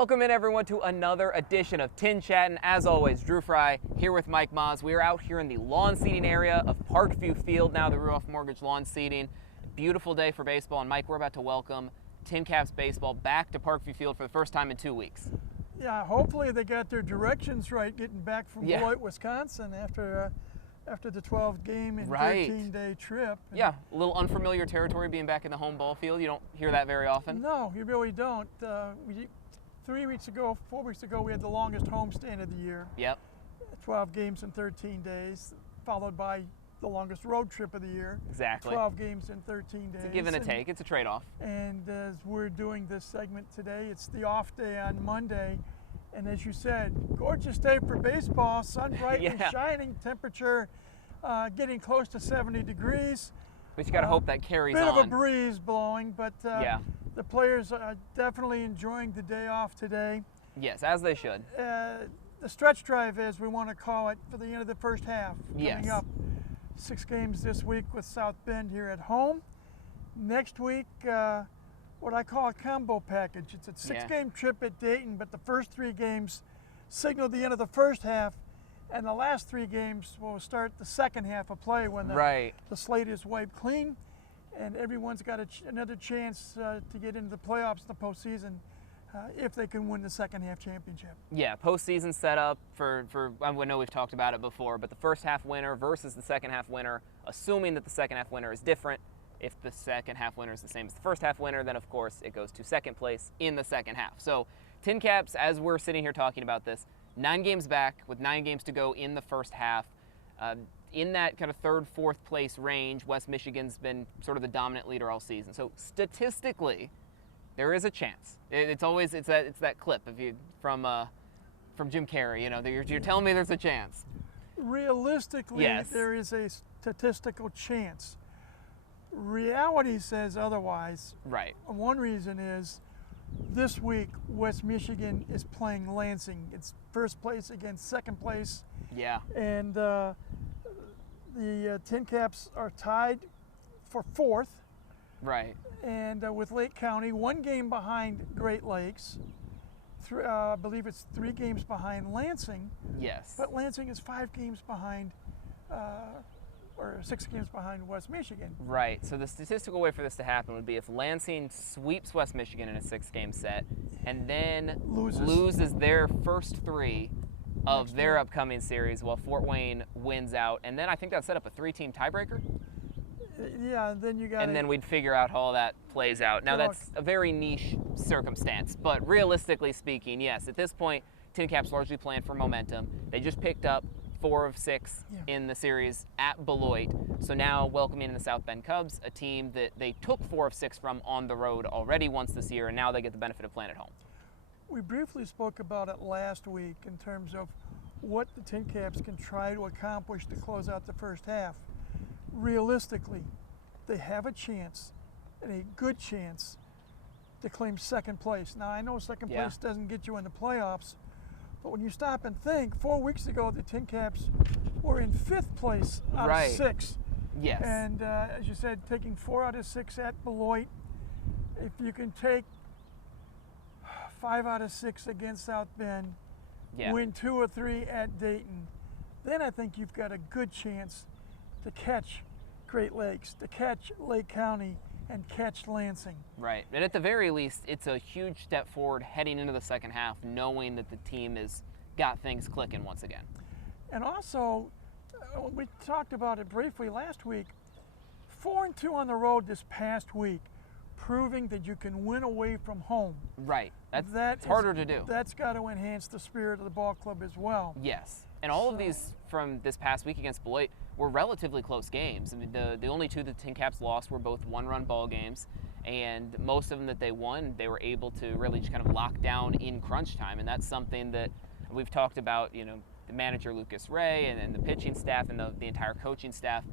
Welcome in, everyone, to another edition of TinChattin. As always, Drew Fry here with Mike Moz. We are out here in the lawn seating area of Parkview Field now, the Ruoff Mortgage lawn seating. Beautiful day for baseball, and Mike, we're about to welcome TinCaps baseball back to Parkview Field for the first time in 2 weeks. Yeah, hopefully they got their directions right getting back from Beloit, Wisconsin after the 12-game and 13-day trip. Yeah, a little unfamiliar territory being back in the home ball field. You don't hear that very often. No, you really don't. 4 weeks ago, we had the longest homestand of the year. Yep. 12 games in 13 days, followed by the longest road trip of the year. Exactly. 12 games in 13 days. It's a give and a take. It's a trade-off. And as we're doing this segment today, it's the off day on Monday. And as you said, gorgeous day for baseball, sun bright and shining, temperature getting close to 70 degrees. But you got to hope that carries on. Bit of a breeze blowing, but the players are definitely enjoying the day off today. Yes, as they should. The stretch drive, as we want to call it, for the end of the first half. Coming up, 6 games this week with South Bend here at home. Next week, what I call a combo package. It's a 6-game trip at Dayton, but the first 3 games signal the end of the first half, and the last 3 games will start the second half of play when the slate is wiped clean, and everyone's got another chance to get into the playoffs in the postseason if they can win the second half championship. Yeah, postseason setup for I know we've talked about it before, but the first half winner versus the second half winner, assuming that the second half winner is different. If the second half winner is the same as the first half winner, then of course it goes to second place in the second half. So TinCaps, as we're sitting here talking about this, 9 games back with 9 games to go in the first half. In that kind of third, fourth place range, West Michigan's been sort of the dominant leader all season. So statistically, there is a chance. It's that clip from Jim Carrey. You know, you're telling me there's a chance. Realistically, there is a statistical chance. Reality says otherwise. Right. One reason is this week West Michigan is playing Lansing. It's first place against second place. Yeah. And the TinCaps are tied for 4th. Right. And with Lake County, 1 game behind Great Lakes. I believe it's 3 games behind Lansing. Yes. But Lansing is 5 games behind, or 6 games behind West Michigan. Right. So the statistical way for this to happen would be if Lansing sweeps West Michigan in a 6-game set and then loses their first 3 of their upcoming series while Fort Wayne wins out. And then I think that set up a 3-team tiebreaker. Yeah, and then you got. And then we'd figure out how all that plays out. Now that's a very niche circumstance, but realistically speaking, yes, at this point, TinCaps largely playing for momentum. They just picked up 4 of 6 in the series at Beloit. So now welcoming in the South Bend Cubs, a team that they took 4 of 6 from on the road already once this year, and now they get the benefit of playing at home. We briefly spoke about it last week in terms of what the TinCaps can try to accomplish to close out the first half. Realistically, they have a chance, and a good chance, to claim second place. Now, I know second place doesn't get you in the playoffs, but when you stop and think, 4 weeks ago, the TinCaps were in 5th place out of 6. Yes. And as you said, taking 4 out of 6 at Beloit, if you can take 5 out of 6 against South Bend, win 2 or 3 at Dayton, then I think you've got a good chance to catch Great Lakes, to catch Lake County, and catch Lansing. Right, and at the very least, it's a huge step forward heading into the second half, knowing that the team has got things clicking once again. And also, we talked about it briefly last week, 4-2 on the road this past week, proving that you can win away from home. Right, that's harder to do. That's got to enhance the spirit of the ball club as well. Yes, and all of these from this past week against Beloit were relatively close games. I mean, the only 2 that TinCaps lost were both 1-run ball games, and most of them that they won, they were able to really just kind of lock down in crunch time, and that's something that we've talked about. You know, the manager Lucas Ray and the pitching staff and the entire coaching staff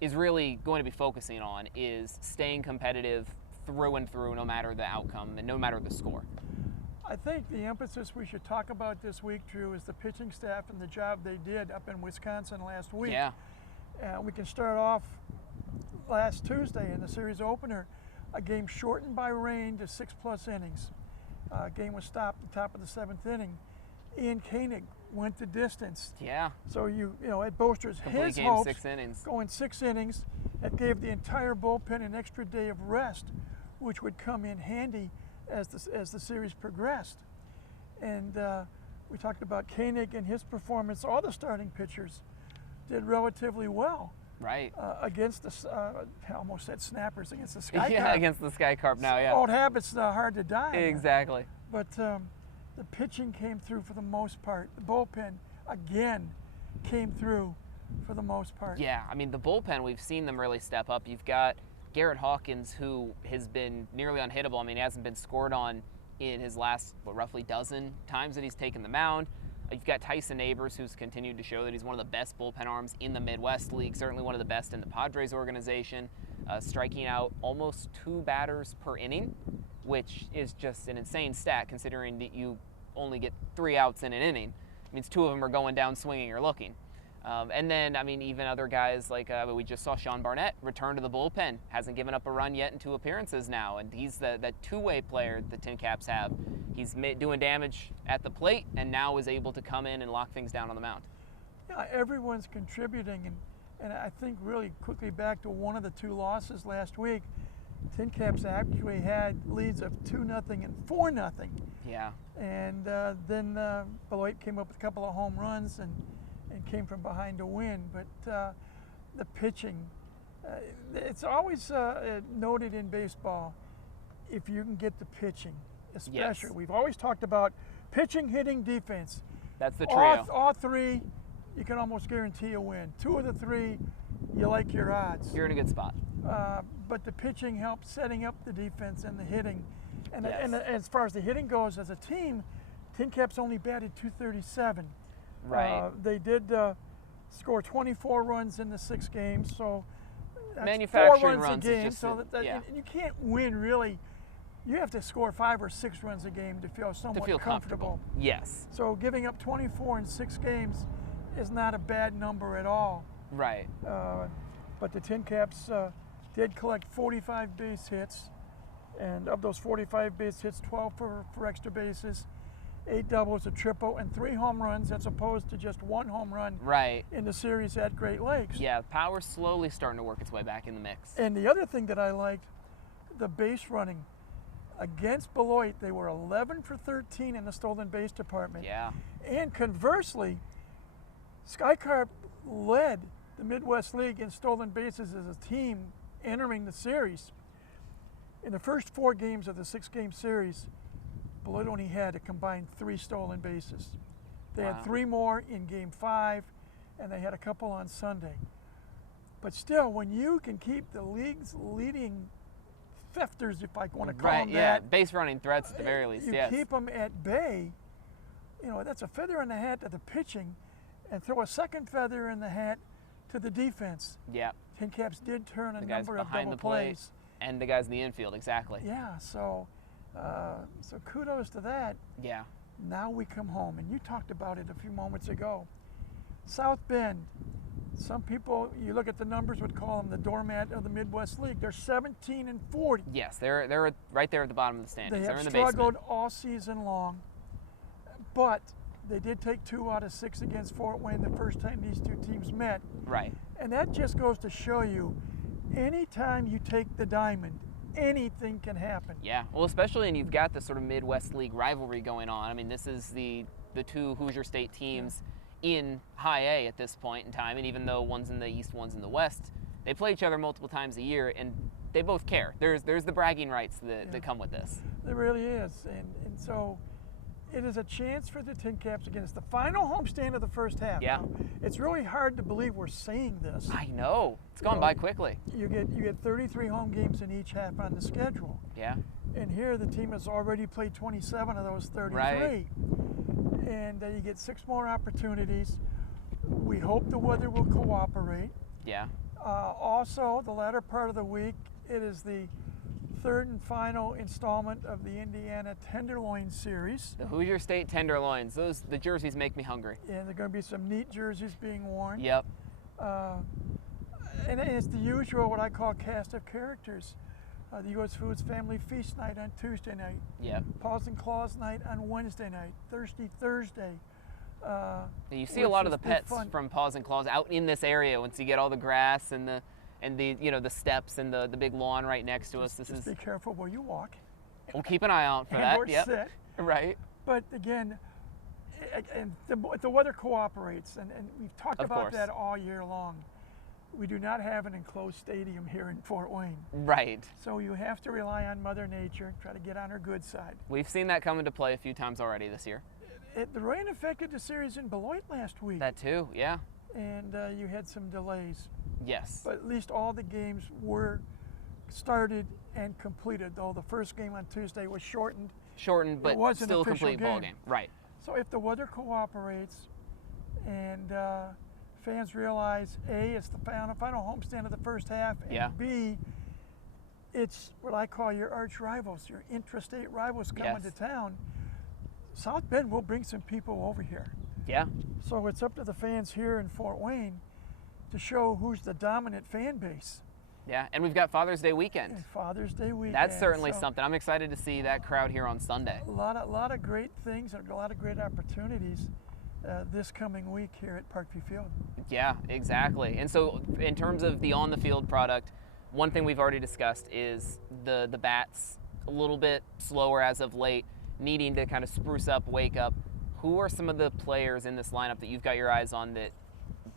is really going to be focusing on is staying competitive through and through, no matter the outcome and no matter the score. I think the emphasis we should talk about this week, Drew, is the pitching staff and the job they did up in Wisconsin last week. Yeah. We can start off last Tuesday in the series opener, a game shortened by rain to 6+ innings. Game was stopped at the top of the 7th inning. Ian Koenig went the distance. Yeah. So you know, it bolsters Complete his game, hopes. 6 innings. Going 6 innings, that gave the entire bullpen an extra day of rest, which would come in handy as the series progressed. And we talked about Koenig and his performance. All the starting pitchers did relatively well. Right. Against the, I almost said snappers, against the Sky Yeah, Carp. against the Sky Carp now, yeah. Old habits hard to die. Exactly. But the pitching came through for the most part. The bullpen, again, came through for the most part. Yeah, I mean, the bullpen, we've seen them really step up. You've got Garrett Hawkins, who has been nearly unhittable. I mean, he hasn't been scored on in his last, roughly dozen times that he's taken the mound. You've got Tyson Neighbors, who's continued to show that he's one of the best bullpen arms in the Midwest League, certainly one of the best in the Padres organization, striking out almost 2 batters per inning, which is just an insane stat considering that you only get 3 outs in an inning. It means 2 of them are going down swinging or looking. And then, I mean, even other guys like we just saw Sean Barnett return to the bullpen. Hasn't given up a run yet in 2 appearances now, and he's that two-way player the TinCaps have. He's doing damage at the plate, and now is able to come in and lock things down on the mound. Yeah, everyone's contributing, and I think really quickly back to one of the 2 losses last week, TinCaps actually had leads of 2-0 and 4-0. Yeah. And then Beloit came up with a couple of home runs and came from behind to win. But the pitching, it's always noted in baseball, if you can get the pitching, especially. Yes. We've always talked about pitching, hitting, defense. That's the trio. All 3, you can almost guarantee a win. 2 of the 3, you like your odds. You're in a good spot. But the pitching helps setting up the defense and the hitting. And, Yes. and as far as the hitting goes, as a team, TinCaps only batted .237. Right. They did score 24 runs in the 6 games, so that's Manufacturing 4 runs runs a is game. just So yeah. and you can't win really. You have to score 5 or 6 runs a game to feel somewhat To feel comfortable. Yes. So giving up 24 in 6 games is not a bad number at all. Right. But the TinCaps did collect 45 base hits, and of those 45 base hits, 12 for extra bases, 8 doubles, a triple, and 3 home runs, as opposed to just 1 home run Right. in the series at Great Lakes. Yeah, power's slowly starting to work its way back in the mix. And the other thing that I liked, the base running. Against Beloit, they were 11 for 13 in the stolen base department. Yeah. And conversely, Sky Carp led the Midwest League in stolen bases as a team entering the series. In the first 4 games of the 6-game series, Beloit only had a combined 3 stolen bases. They Wow. had 3 more in Game 5, and they had a couple on Sunday. But still, when you can keep the league's leading thefters, if I want to call them yeah, that, base running threats at the very least, you yes. keep them at bay, you know, that's a feather in the hat to the pitching, and throw a second feather in the hat to the defense. Yeah, TinCaps did turn a the guys number of behind double the plate plays. and the guys in the infield, exactly. Yeah, so kudos to that. Yeah. Now we come home, and you talked about it a few moments ago. South Bend, some people, you look at the numbers, would call them the doormat of the Midwest League. They're 17 and 40. Yes, they're right there at the bottom of the standings. They They're have in the struggled basement. all season long, but they did take 2 out of 6 against Fort Wayne the first time these 2 teams met. Right. And that just goes to show you, anytime you take the diamond, anything can happen. Yeah. Well, especially, and you've got this sort of Midwest League rivalry going on. I mean, this is the 2 Hoosier State teams in High A at this point in time, and even though one's in the East, one's in the West, they play each other multiple times a year, and they both care. There's the bragging rights that come with this. There really is, and so it is a chance for the TinCaps again. It's the final homestand of the first half. Yeah. Now, it's really hard to believe we're saying this. I know. It's gone by quickly. You get 33 home games in each half on the schedule. Yeah. And here the team has already played 27 of those 33. Right. And you get 6 more opportunities. We hope the weather will cooperate. Yeah. Also, the latter part of the week, it is the 3rd and final installment of the Indiana Tenderloin Series. The Hoosier State Tenderloins. The jerseys make me hungry. And there are going to be some neat jerseys being worn. Yep. And it's the usual, what I call cast of characters. The U.S. Foods Family Feast night on Tuesday night. Yep. Paws and Claws night on Wednesday night. Thirsty Thursday. You see a lot of the pets from Paws and Claws out in this area once you get all the grass and the the steps and the big lawn right next to us. Just be careful where you walk. We'll keep an eye out for that. Or sit. Right. But again, and the weather cooperates, and we've talked about that all year long. We do not have an enclosed stadium here in Fort Wayne. Right. So you have to rely on Mother Nature, try to get on her good side. We've seen that come into play a few times already this year. The rain affected the series in Beloit last week. That too, yeah. And you had some delays. Yes. But at least all the games were started and completed, though the first game on Tuesday was shortened. Shortened, but still a complete ball game. Right. So if the weather cooperates and fans realize, A, it's the final homestand of the first half, and B, it's what I call your arch rivals, your intrastate rivals coming to town, South Bend will bring some people over here. Yeah. So it's up to the fans here in Fort Wayne to show who's the dominant fan base. Yeah, and we've got Father's Day weekend. And Father's Day weekend. That's certainly something. I'm excited to see that crowd here on Sunday. A lot of great things and a lot of great opportunities this coming week here at Parkview Field. Yeah, exactly. And so in terms of the on-the-field product, one thing we've already discussed is the bats a little bit slower as of late, needing to kind of spruce up, wake up. Who are some of the players in this lineup that you've got your eyes on that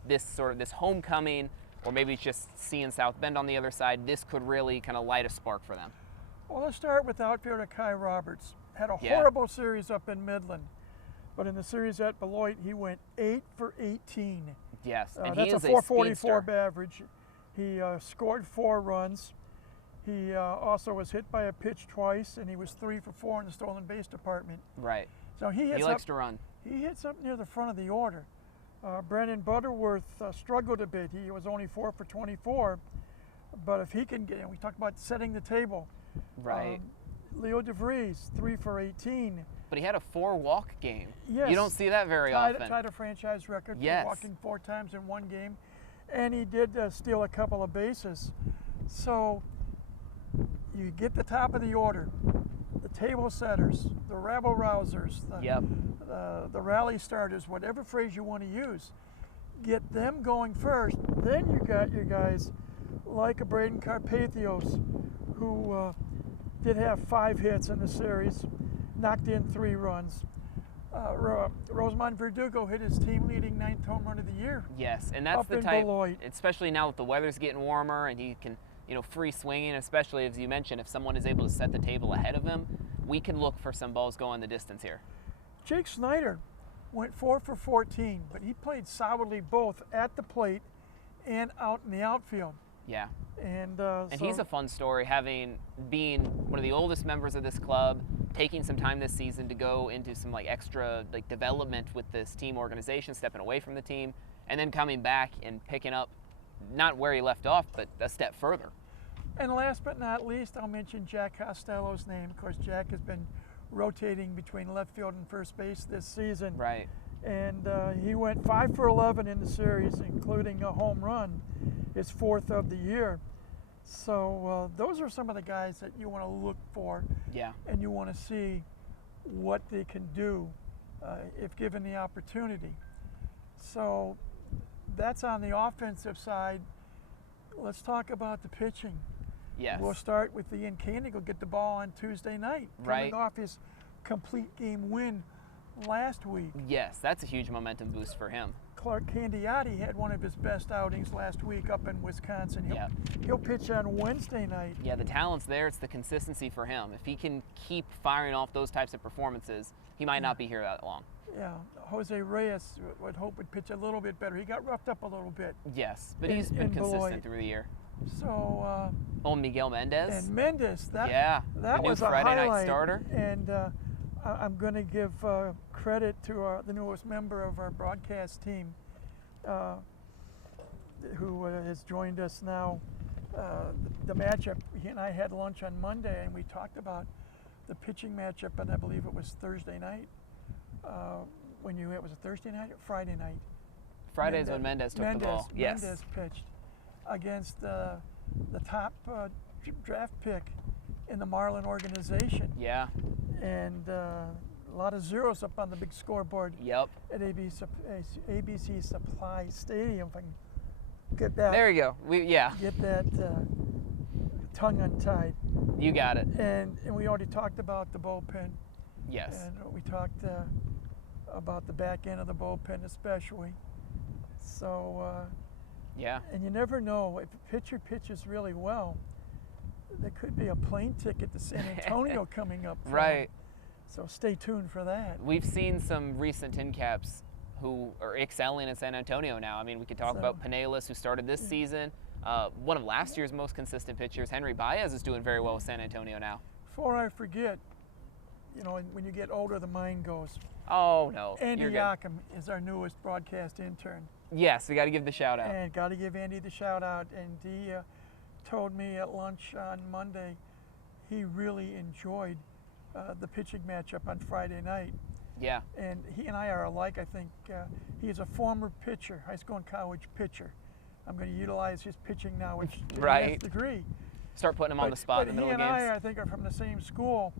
this homecoming, or maybe it's just seeing South Bend on the other side, this could really kind of light a spark for them? Well, let's start with outfielder Kai Roberts. Had a horrible series up in Midland, but in the series at Beloit, he went 8 for 18. Yes, and that's he is a 444 a speedster. average. He scored 4 runs. He also was hit by a pitch twice, and he was 3 for 4 in the stolen base department. Right. So he likes to run. He hits up near the front of the order. Brandon Butterworth struggled a bit. He was only 4 for 24, but if he can get, and we talked about setting the table. Right. Leo DeVries, 3 for 18. But he had a 4-walk game. Yes. You don't see that very often. Tied a franchise record Yes. for walking 4 times in one game, and he did steal a couple of bases. So you get the top of the order, the table setters, the rabble rousers, the rally starters, whatever phrase you want to use. Get them going first. Then you got your guys like a Braden Carpathios, who did have 5 hits in the series, knocked in 3 runs. Rosemont Verdugo hit his team-leading 9th home run of the year. Yes, and that's up the in type, Beloit. especially now that the weather's getting warmer and he can, free swinging, especially as you mentioned, if someone is able to set the table ahead of him, we can look for some balls going the distance here. Jake Snyder went 4 for 14, but he played solidly both at the plate and out in the outfield. Yeah. And he's a fun story, being one of the oldest members of this club, taking some time this season to go into some extra development with this team organization, stepping away from the team, and then coming back and picking up not where he left off, but a step further. And last but not least, I'll mention Jack Costello's name. Of course, Jack has been rotating between left field and first base this season. Right. And he went 5 for 11 in the series, including a home run, his 4th of the year. So those are some of the guys that you want to look for. Yeah. And you want to see what they can do if given the opportunity. So that's on the offensive side. Let's talk about the pitching. Yes. We'll start with Ian Koenig. He'll get the ball on Tuesday night, coming off his complete game win last week. Yes, that's a huge momentum boost for him. Clark Candiotti had one of his best outings last week up in Wisconsin. He'll pitch on Wednesday night. Yeah, the talent's there. It's the consistency for him. If he can keep firing off those types of performances, he might not be here that long. Yeah, Jose Reyes would hope would pitch a little bit better. He got roughed up a little bit. Yes, but he's been consistent through the year. So. Miguel Mendez. And Mendez, that was a Friday highlight. night starter. And I'm going to give credit to the newest member of our broadcast team, who has joined us now. The matchup, he and I had lunch on Monday, and we talked about the pitching matchup, and I believe it was Thursday night. Was it Thursday night or Friday night? Friday is when Mendez took the ball. Yes. Mendez pitched against the top draft pick in the Marlin organization. Yeah. And a lot of zeros up on the big scoreboard. Yep. At ABC Supply Stadium. If I can get that. There you go. Get that tongue untied. You got it. And we already talked about the bullpen. Yes. And we talked about the back end of the bullpen especially. So. Yeah. And you never know, if a pitcher pitches really well, there could be a plane ticket to San Antonio coming up. Right. So stay tuned for that. We've seen some recent TinCaps who are excelling in San Antonio now. I mean, we could talk about Pinellas, who started this season. One of last year's most consistent pitchers, Henry Baez, is doing very well with San Antonio now. Before I forget, you know, when you get older, the mind goes. Oh, no. Andy Yakum is our newest broadcast intern. Yes, we got to give the shout out. And got to give Andy the shout out. And he told me at lunch on Monday he really enjoyed the pitching matchup on Friday night. Yeah. And he and I are alike, I think. He's a former pitcher, high school and college pitcher. I'm going to utilize his pitching knowledge to the nth degree. Start putting him on the spot in the middle of games. But he and I think, are from the same school.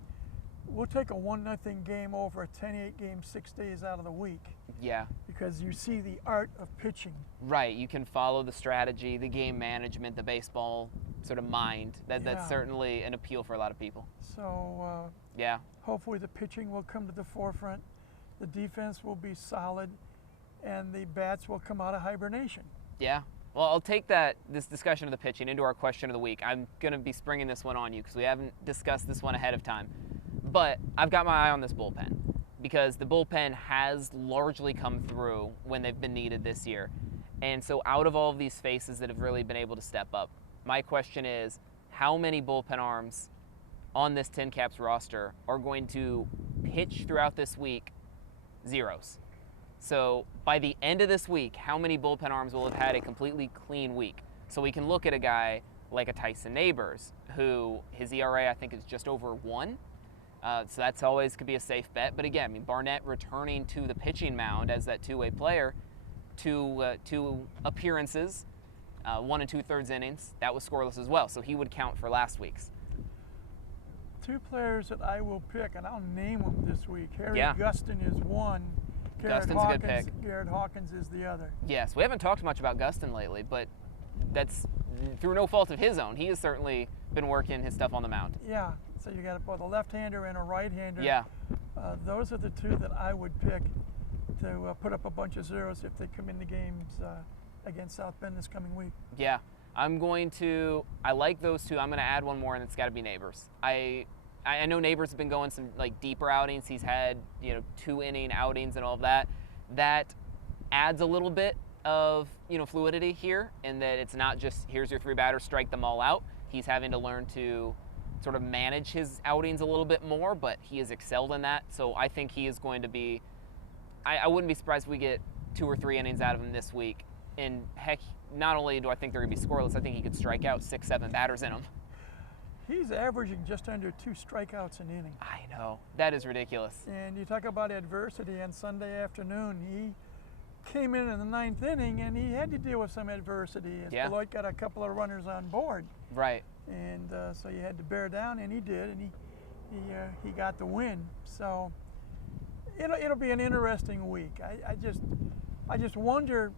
We'll take a 1-0 game over a 10-8 game 6 days out of the week. Yeah. Because you see the art of pitching. Right. You can follow the strategy, the game management, the baseball sort of mind. That's certainly an appeal for a lot of people. So, yeah. Hopefully the pitching will come to the forefront. The defense will be solid. And the bats will come out of hibernation. Yeah. Well, I'll take this discussion of the pitching into our question of the week. I'm going to be springing this one on you because we haven't discussed this one ahead of time. But I've got my eye on this bullpen because the bullpen has largely come through when they've been needed this year. And so out of all of these faces that have really been able to step up, my question is, how many bullpen arms on this TinCaps roster are going to pitch throughout this week? Zeros. So by the end of this week, how many bullpen arms will have had a completely clean week? So we can look at a guy like a Tyson Neighbors, who his ERA I think is just over 1. So that's always could be a safe bet. But again, I mean, Barnett returning to the pitching mound as that two-way player, two appearances, 1 2/3 innings, that was scoreless as well. So he would count for last week's. 2 players that I will pick, and I'll name them this week. Harry Gustin is one. Gustin's a good pick. Garrett Hawkins is the other. Yes, we haven't talked much about Gustin lately, but that's through no fault of his own. He has certainly been working his stuff on the mound. Yeah. So you got both a left-hander and a right-hander. Yeah. Those are the 2 that I would pick to put up a bunch of zeros if they come into games against South Bend this coming week. Yeah. I like those 2. I'm going to add one more, and it's got to be Neighbors. I know Neighbors have been going some like deeper outings. He's had 2-inning outings and all of that. That adds a little bit of fluidity here, in that it's not just here's your 3 batters, strike them all out. He's having to learn to sort of manage his outings a little bit more, but he has excelled in that. So I think he is going to be, I wouldn't be surprised if we get 2 or 3 innings out of him this week. And heck, not only do I think they're going to be scoreless, I think he could strike out 6-7 batters in them. He's averaging just under 2 strikeouts an inning. I know. That is ridiculous. And you talk about adversity on Sunday afternoon. He came in the 9th inning, and he had to deal with some adversity. Beloit got a couple of runners on board. Right. And so you had to bear down, and he did, and he got the win. So it'll be an interesting week. I just wonder,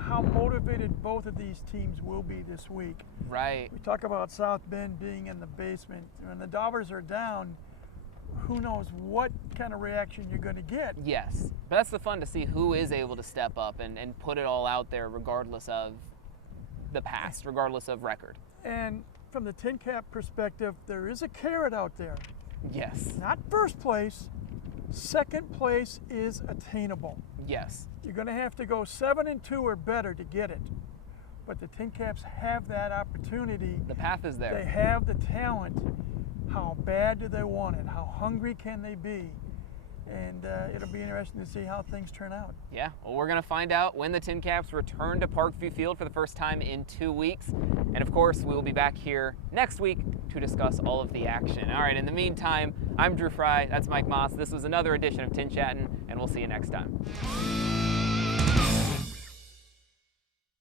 how motivated both of these teams will be this week. Right. We talk about South Bend being in the basement. When the Dollars are down, who knows what kind of reaction you're going to get. Yes. But that's the fun to see who is able to step up and put it all out there regardless of the past, regardless of record. And from the TinCap perspective, there is a carrot out there. Yes. Not first place. Second place is attainable. Yes. You're going to have to go 7-2 or better to get it. But the TinCaps have that opportunity. The path is there. They have the talent. How bad do they want it? How hungry can they be? And it'll be interesting to see how things turn out. Yeah, well, we're going to find out when the TinCaps return to Parkview Field for the first time in 2 weeks. And of course, we will be back here next week to discuss all of the action. All right, in the meantime, I'm Drew Fry, that's Mike Moss. This was another edition of TinChattin, and we'll see you next time.